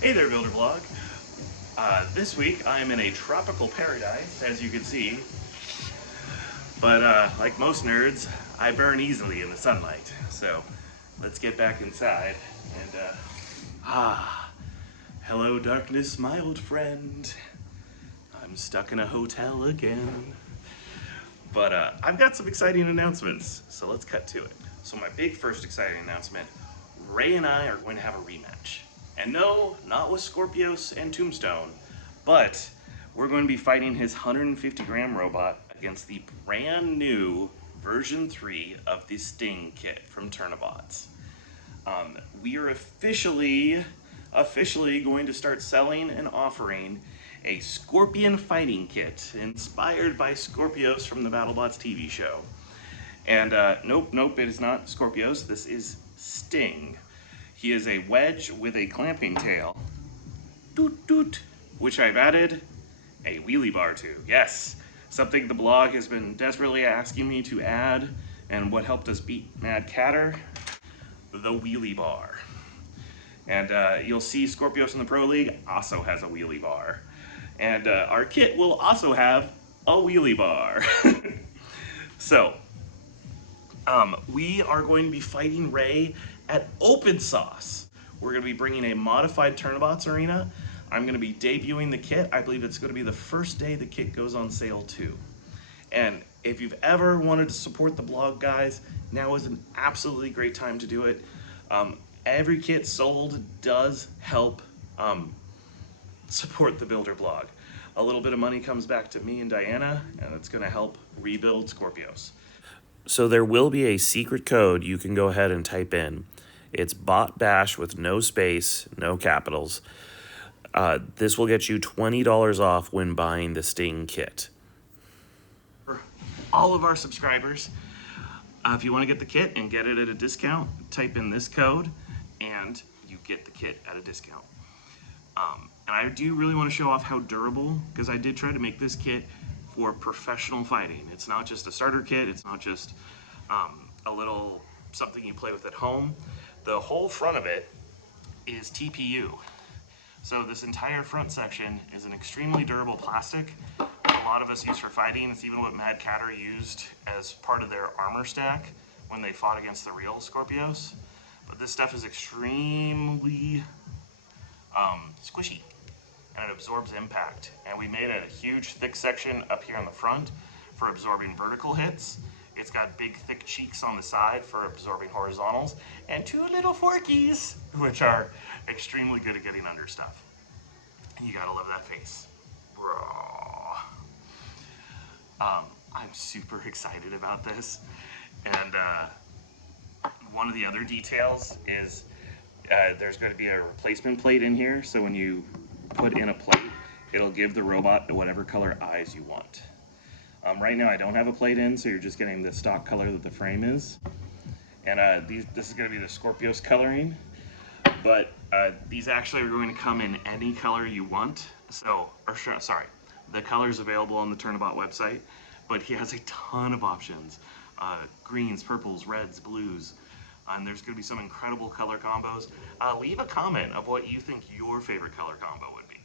Hey there, Builder Blog. This week I'm in a tropical paradise, as you can see. But like most nerds, I burn easily in the sunlight. So let's get back inside. And hello, darkness, my old friend. I'm stuck in a hotel again. But I've got some exciting announcements, so let's cut to it. So my big first exciting announcement, Ray and I are going to have a rematch. And no, not with Skorpios and Tombstone, but we're going to be fighting his 150-gram robot against the brand new version 3 of the Sting kit from Turnabots. We are officially going to start selling and offering a Scorpion fighting kit inspired by Skorpios from the Battlebots TV show. And nope, it is not Skorpios. This is Sting. He is a wedge with a clamping tail, doot doot, which I've added a wheelie bar to. Yes, something the blog has been desperately asking me to add, and what helped us beat Mad Catter, the wheelie bar. And you'll see Skorpios in the Pro League also has a wheelie bar. And our kit will also have a wheelie bar. So, we are going to be fighting Ray at Open Sauce. We're going to be bringing a modified Turnabots arena. I'm going to be debuting the kit. I believe it's going to be the first day the kit goes on sale too. And if you've ever wanted to support the blog, guys, now is an absolutely great time to do it. Every kit sold does help support the Builder blog. A little bit of money comes back to me and Diana, and it's going to help rebuild Skorpios. So there will be a secret code you can go ahead and type in. It's botbash with no space, no capitals. This will get you $20 off when buying the Sting kit. For all of our subscribers, if you want to get the kit and get it at a discount, type in this code and you get the kit at a discount. And I do really want to show off how durable, because I did try to make this kit for professional fighting. It's not just a starter kit, it's not just a little something you play with at home. The whole front of it is TPU. So this entire front section is an extremely durable plastic that a lot of us use for fighting. It's even what Mad Catter used as part of their armor stack when they fought against the real Skorpios. But this stuff is extremely squishy, and it absorbs impact. And we made a huge thick section up here on the front for absorbing vertical hits. It's got big thick cheeks on the side for absorbing horizontals, and two little forkies, which are extremely good at getting under stuff. You gotta love that face. I'm super excited about this. And one of the other details is there's going to be a replacement plate in here, so when you put in a plate, it'll give the robot whatever color eyes you want. Right now I don't have a plate in, so you're just getting the stock color that the frame is. And this is going to be the Skorpios coloring, but these actually are going to come in any color you want. The color's available on the Turnabot website, but he has a ton of options. Greens, purples, reds, blues. And there's going to be some incredible color combos. Leave a comment of what you think your favorite color combo would be.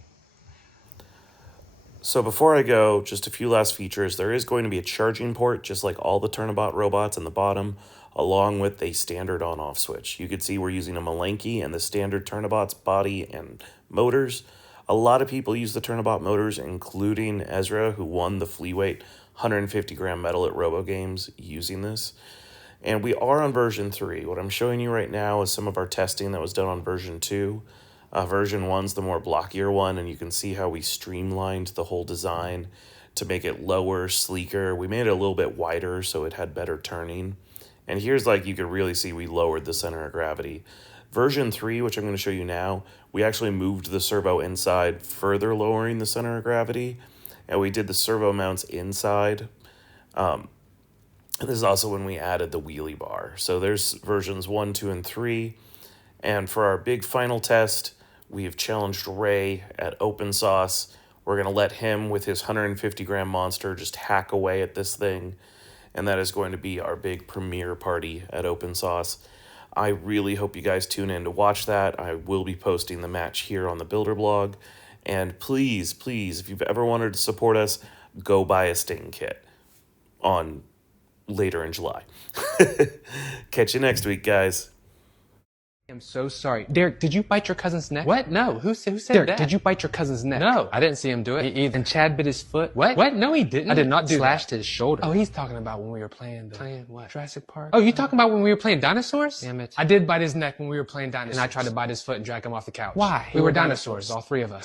So before I go, just a few last features. There is going to be a charging port, just like all the Turnabot robots in the bottom, along with a standard on-off switch. You can see we're using a Malenki and the standard Turnabot's body and motors. A lot of people use the Turnabot motors, including Ezra, who won the Fleaweight 150-gram medal at Robo Games using this. And we are on version 3. What I'm showing you right now is some of our testing that was done on version 2. Version 1's the more blockier one, and you can see how we streamlined the whole design to make it lower, sleeker. We made it a little bit wider so it had better turning. And here's you can really see we lowered the center of gravity. Version 3, which I'm going to show you now, we actually moved the servo inside, further lowering the center of gravity. And we did the servo mounts inside. And this is also when we added the wheelie bar. So there's versions 1, 2, and 3. And for our big final test, we have challenged Ray at Open Sauce. We're going to let him, with his 150-gram monster, just hack away at this thing. And that is going to be our big premiere party at Open Sauce. I really hope you guys tune in to watch that. I will be posting the match here on the Builder blog. And please, please, if you've ever wanted to support us, go buy a Sting kit on later in July. Catch you next week, guys. I'm so sorry. Derek, did you bite your cousin's neck? What? No. Who said Derek, that? did you bite your cousin's neck? No, I didn't see him do it. Me either. And Chad bit his foot? What? What? No, he didn't. I did not do Slashed that. his shoulder. Oh, he's talking about when we were playing what? Jurassic Park. Oh, you talking about when we were playing dinosaurs? Damn it. I did bite his neck when we were playing dinosaurs. And I tried to bite his foot and drag him off the couch. Why? We were dinosaurs, all three of us.